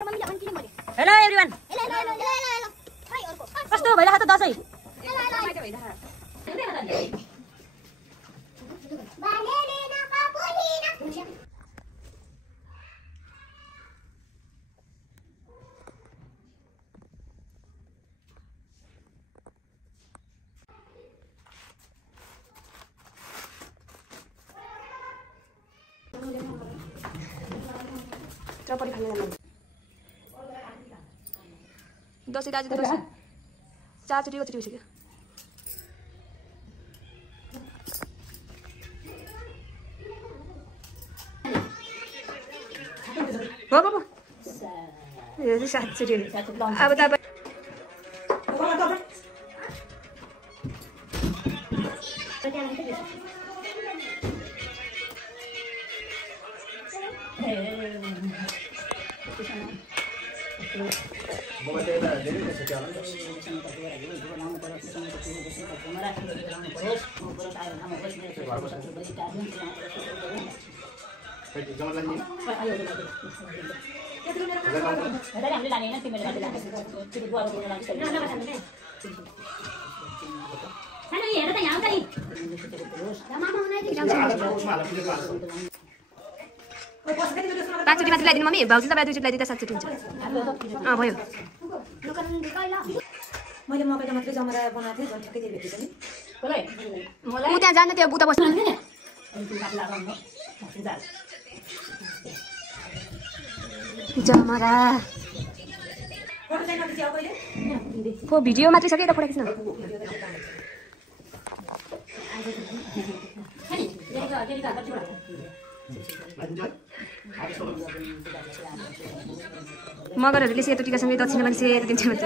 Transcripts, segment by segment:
Hello everyone. कस्तो भइरहेको त दशैं? चपाती खाने जानु दशैं दाजु त चारचोटि कचोटि भइसक्यो हो बाबु यो चाहिँ सातचोटि अब त पाँचचोटि मात्र ल्याइदिनु मम्मी भाउजूले तपाईँ दुईचोटि ल्याइदिँदा सातचोटि हुन्छ भयो मैले मकैको मात्रै जमरा बनाएको थिएँ झन् ठ्याक्कै त्यही भेटेको नि ऊ त्यहाँ जान्न त्यो बुता बस्नु जमरा भिडियो मात्रै छ कि यता फोटो खिच्न मगरहरूले सेतो टिकासँगै दक्षिणा पनि सेतो दिन्छ भन्छ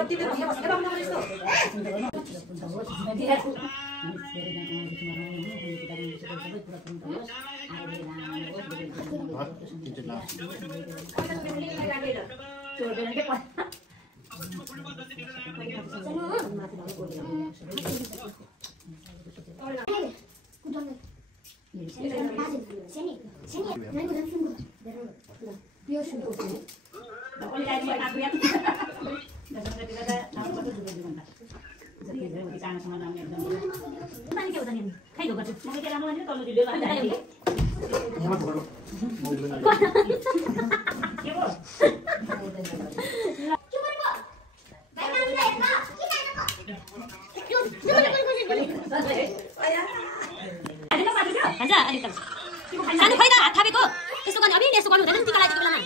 सानो खै त हात थापेको त्यस्तो गर्ने अबि यस्तो गर्नु हुँदैन टिका लागेको बेलामा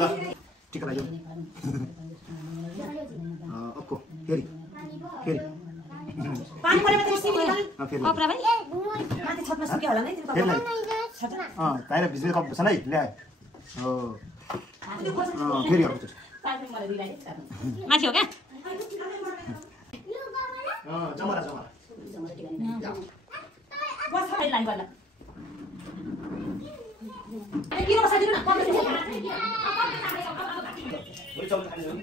ल टिका लाग्यो अक्को फेरि फेरि पानी परेमा त सिमी निकाल कपडा पनि माथि छतमा सुक्यो होला नि फेरि ताइरा भिज्ने कप छ है ल्याए हो फेरि अर्को माथि हो क्या जमरा जमरा बस खै लाइन गर्ला ए किरो बसाइदिनु न कम भोलि चौध खाने हो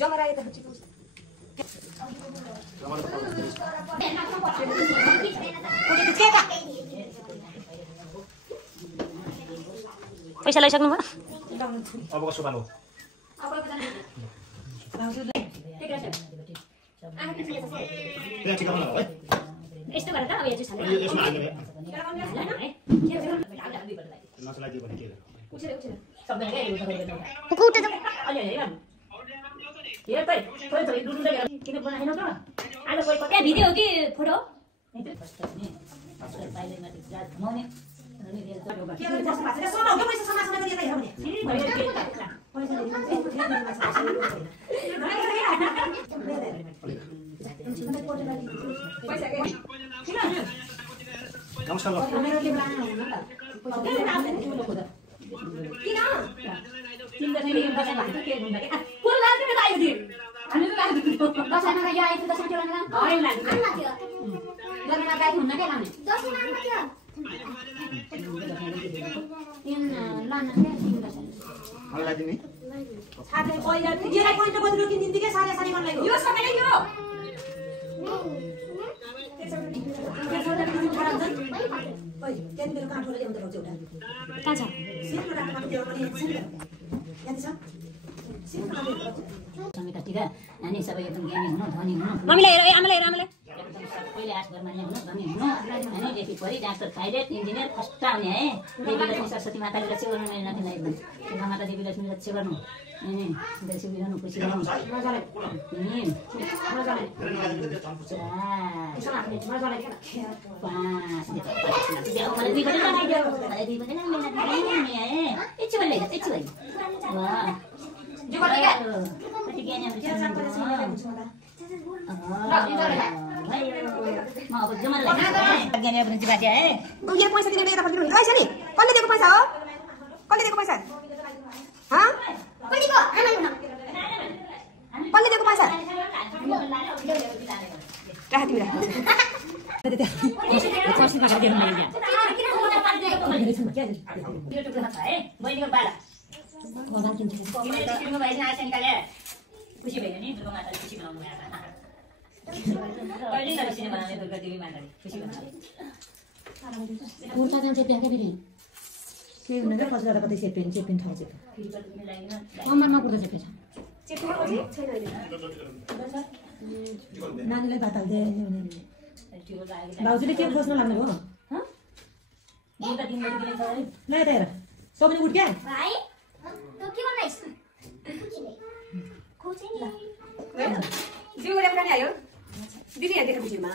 जमरा यता बच्ची पैसा लैसक्नु भयो अब कसो बानो टिका बनाऊ है यस्तो गरेर त अब यो चाहिँ यो यसमा हाल्नु नसला दियो भने के उछेर सक्दैन के कुकुटे त अलि हेर हेर त थोरै थोरै डुडुले किन बनाएन त आज कोही पक्का भिडियो हो कि फोटो नमस्कार किन हामी त लाग्नु दसैँमा यो आइपुग्छ दसैँ त्यो लानु होइन लाग्नु आमा थियो गर्मीमा गाई हुन्न के लाउने दसैँमा आमा थियो इन लान के दसैँ मलाई दिने छाते पहिला यसलाई कोइन्ट बदलु किनिदिन्थि के सारे सारे मन लाग्यो यो सबै यो ओइ त्यहाँ मेरो काठोले ल्याउँदा रहेछ एउटा कहाँ छ सिलको राख्नु त्यो पनि यहाँ छ सिलको राख्नु समेततिर हामी सबै एकदम ज्ञानी हुनु धनी हुनु मम्मीलाई हेर ए आमालाई हेर आमालाई सबैले आश गर्न मान्ने हुनु धनी हुनु अनि देखि परि डाक्टर पाइलट इन्जिनियर फर्स्ट आउने है देवी लक्ष्मी सरस्वती माताले रक्षा गर्नु नातिलाई एकदम दुर्गा माता देवी लक्ष्मी रक्षा गर्नु अनि देशी बिराउनु खुसी रहनु मजाले अनि मजाले मजाले ये पैसा दिने यता फर्किनु रहेछ नि कसले दिएको पैसा हो कसले दिएको पैसा हाँ कसले दिएको पैसा राख तिमी खुसी भयो नि दुर्गा माताले खुसी बनाउनु कहिले नबिर्सिने बनाउने दुर्गा देवी माताले खुसी बनाउने कुर्ता जान्छ बिहाका फेरि के हुन के कसले कतै चेपेन ठाउँ चाहिँ कम्मरमा कुर्ता चेपेछ नानीलाई भात हाल्दै भाउजूले के खोज्न लाग्नु हो ल यता हेर सबैले उठ क्या दिदी यहाँ देखेको छुमा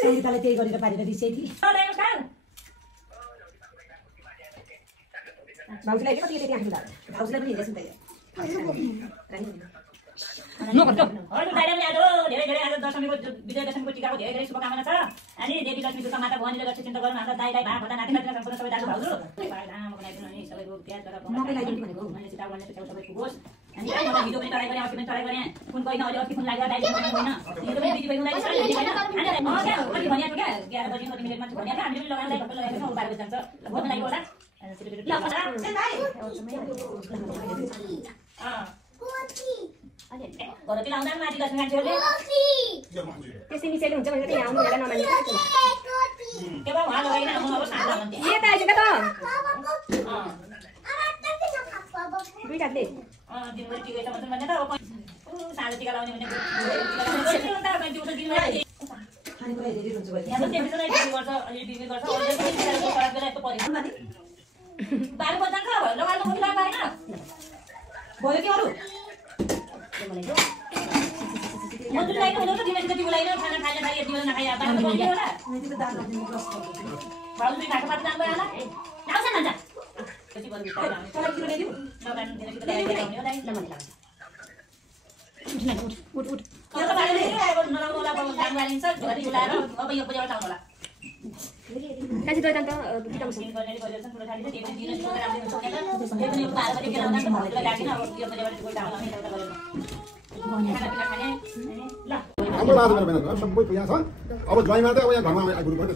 सङ्गीतालाई त्यही गरेर पारेर रिसाइ थिएँ भाउजूलाई कति त्यति आँखा भाउजूलाई पनि हिँड्दैछ धेरै धेरै आज दशमीको विजय दशमीको टिकाको धेरै धेरै शुभकामना छ अनि देवी लक्ष्मी दुर्गा माता भवानीले रक्षा चिन्ता गर्नु हाम्रो दाइ भाइ भता नाति नातिना सम्पूर्ण सबै दाजु भाउजू बनाइदिनु अनि सबैको प्याज गरेर मैले चिता गर्ने छेउ सबै पुगोस् अनि मलाई हिजो पनि ट्राई गरेँ अस्ति पनि ट्राई गरेँ कुन होइन अहिले अस्ति कुन लाग्यो दाइ होइन हिजो पनि बिजी भइरहेको छ कति भनिएको क्या 11 बजी कति मिनटमा भनिएको हामीले पनि लगाएर घट्टो लगाएको छौँ 12 बजी जान्छ भोग्न लागि होला घरतिर आउँदा पनि माथि दर्शन मान्छेहरूले त्यसै मिसाइले हुन्छ भनेर यहाँ आउनु होला नमान्नु के भयो उहाँ लगाइकन आउनु अब साँझ भन्थे यता आइज त दुईटाले दिनभरि टिकेछ भन्छन् भने त अब साँझ टिका लाउने भने खानेकुरा धेरै हुन्छ भयो यहाँ त टेम्परेचर डिग्री गर्छ अलि डिग्री गर्छ अहिले पनि खराब बेला यस्तो परेको माथि 12 बजी जान्छ लगाएर पनि लाग्दैन भयो के अरू मजुरलाई पनि त दिमाग जति बोलाइन खाना खाएर खाइ यति बेला नखाइ अब बाहिर बस्यो होला नैतिक दाल दिनु प्लस भाउजू घाटो पात जानु होला जान्छ जान्छ त्यसै बरु तलाई किलो ल्याइदिउ लगाउनु दिन कि त ल्याउने होला उठ त्यो त बाहिर अब नलाउनु होला अब काम गरिन्छ घरि बोलाएर अब यो बजेबाट आउनु होला कान्छी दोकान त बिटाउँछ सिन गर्ने गरिरहेछन् पुरो थाली त्यो दिन सुरु राम्रो हुन्छ त्यो पनि 12 बजे के लाउँदा भाउजूलाई लाग्दैन अब यो बजेबाट उल्टा होला नि एउटा गरेर खाना खाने ल हाम्रो लाज गरेर बेला सबै यहाँ छ अब ज्वाइँमा त अब यहाँ घरमा आइपुग्नु पर्यो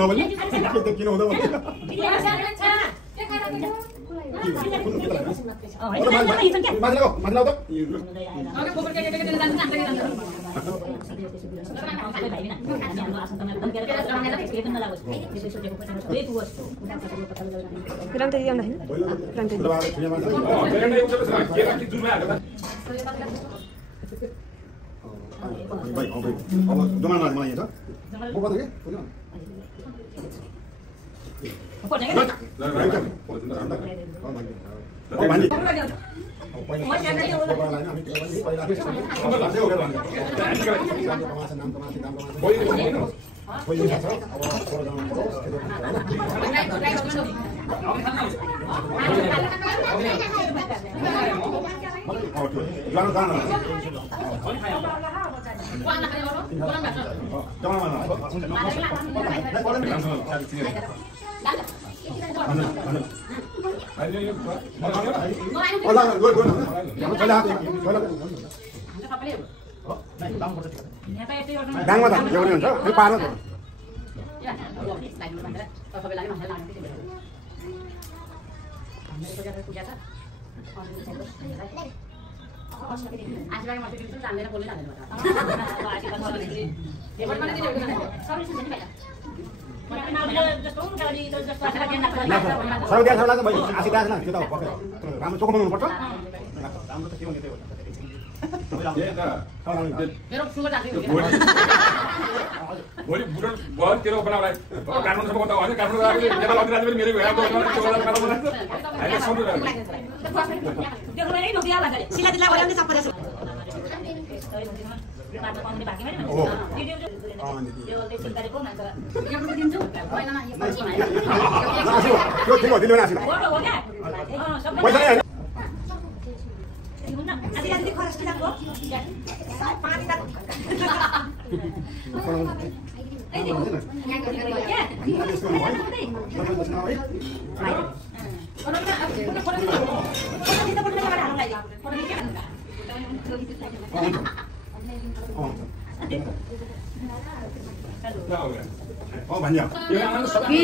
नभने के किन हुँदैन मलाई यहाँ छ बोका के डाङमा त ल्याउने हुन्छ खै पार्न त सबै लाग्छ भाइ आशी लाग्छ त्यो त राम्रो चोखो बनाउनु पर्छ राम्रो त के भन्ने त्यही भोलि बुढो भयो तेरो बनाउलाई काठमाडौँ सबै बताउ होइन काठमाडौँ नेपाल अधिराज पनि मेरो भएर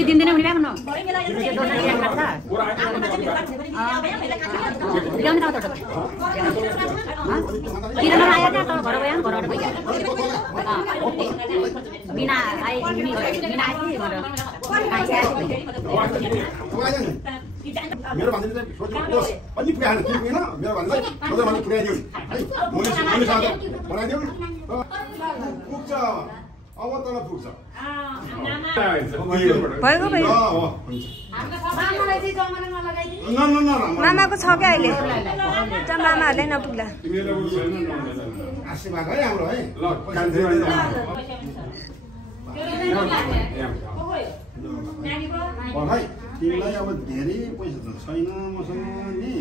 दिँदैन भने भ्याउनु बिना मेरो भन्दै सोचेको अलि पुगाएन के पुगेन मेरो भन्दै सोचेर भन्दै पुगाइदिउँ है मुनिसँग बनाइदिउँ पुग्छ अब तल पुग्छ भएको भयो मामाको छ क्या अहिले मामाहरूलाई नपुग्ला आशीर्वाद है हाम्रो है भाइ तिमीलाई अब धेरै पैसा त छैन मसँग नि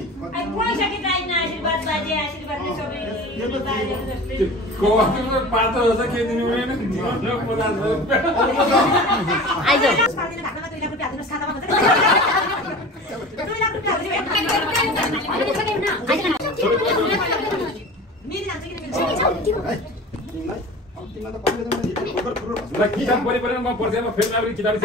किताब पढेर म पर्सेमा फेरि किताब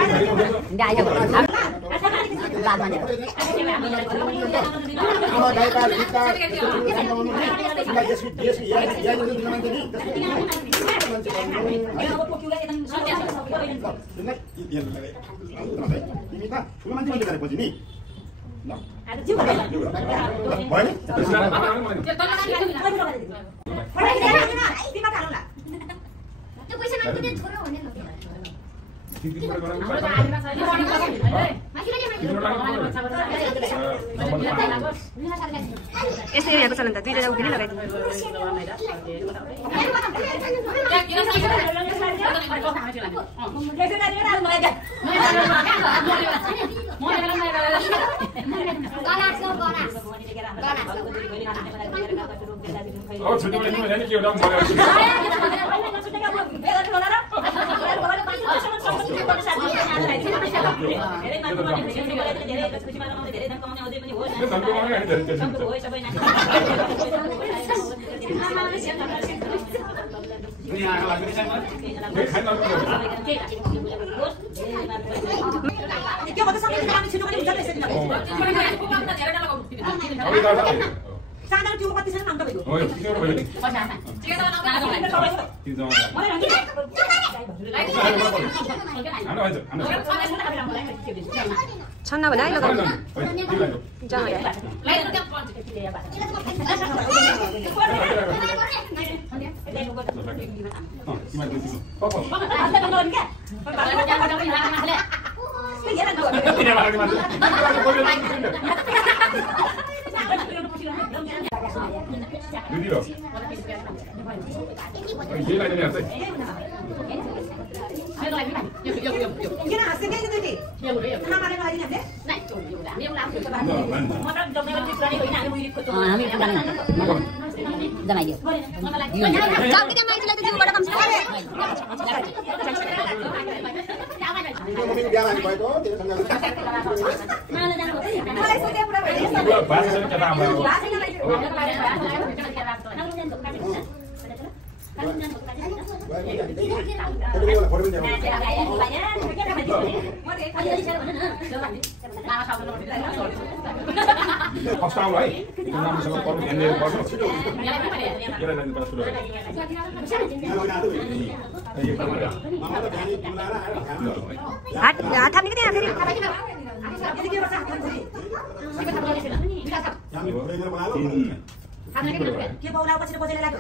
यस्तै हेरेको छ नि त दुईजना उभिनै लगाइदिनु छन्न भने है लगाउनु भाषा केटा हाम्रो फर्स्ट आउनु है राम्रोसँग पढ्नु ध्यान दिएर पढ्नु छिटो यसलाई लानु पर्छ सुरु हात थाप्ने कि फेरि के बोलाउ पछि बजेले लाग्यो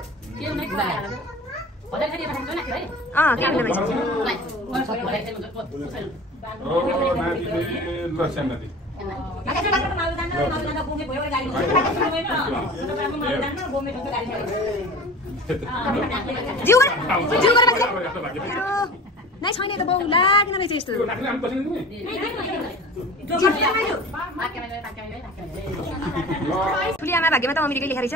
नै छैन त बाउला किन रहेछ यस्तो ठुली आमा भाग्यमा त अमेरिकै लेखेर छ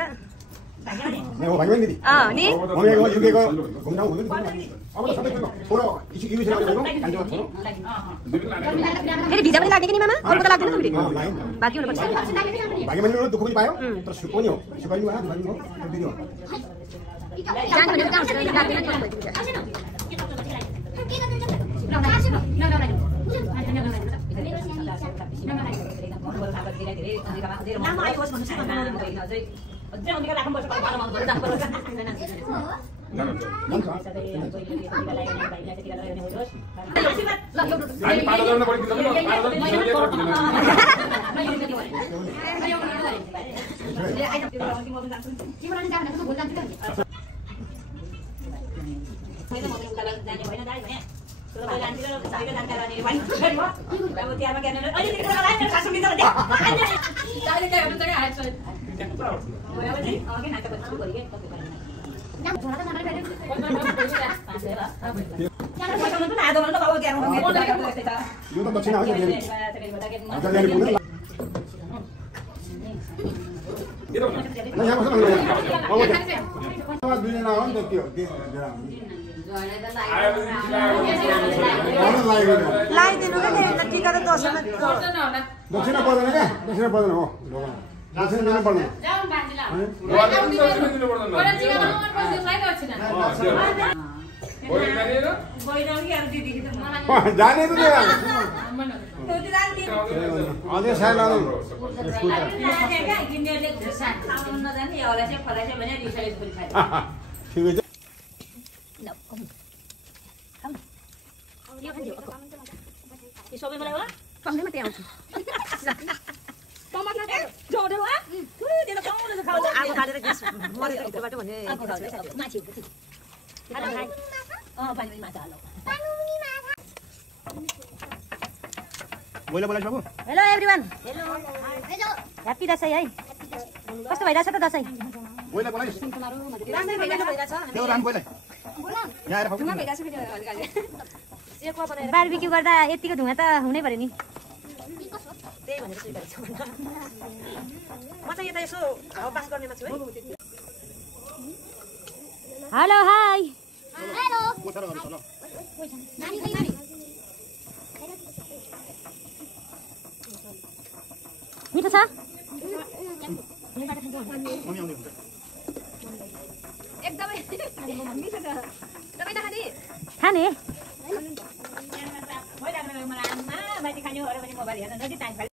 हो भाग्यमा दिदी नि अमेरिकाको युकेको घुम्न हुँदैन अब त सबै छोरो युएसए मा गएको कान्छो छोरो फेरि भिजा पनि लाग्ने कि नि मामा अरू त लाग्दैन त फेरि बाँकी हुनुपर्छ भाग्यमा नि दुःख पनि पायो तर सुख पनि हो सुख पनि भयो दुःख पनि हो दिदी हो जान्छ भने त आउँछ लाग्दैन यो त दक्षिण आउँछ फेरि यहाँ बस्नु लगाइदिनु क्या टिका त दसैँमा दक्षिण पर्दैन क्या दक्षिण पर्दैन हो दक्षिण दिनु पर्दैन जाने त अझै साइड लानु ठिकै छ सबै मलाई होला सँगै मात्रै आउँछु आगो खालेर ग्यास मरेको भित्रबाट भन्ने बोला बाबु हेलो एभ्रिवान ह्याप्पी दसैँ है कस्तो भइरहेछ त दसैँ बोला बोला त्यो राम बोला यहाँ आएर खाऊ बारबिक्यू गर्दा यतिको धुवा त हुनै पर्यो नि त्यही भनेर स्वीकार छु म चाहिँ यता यसो हावापास गर्नेमा छु है हेलो हाई मिठो छ एकदमै मिठो छ तपाईँ नखाने खाने माथि खाने हो भने मोबाइल हेर्न जति टाइम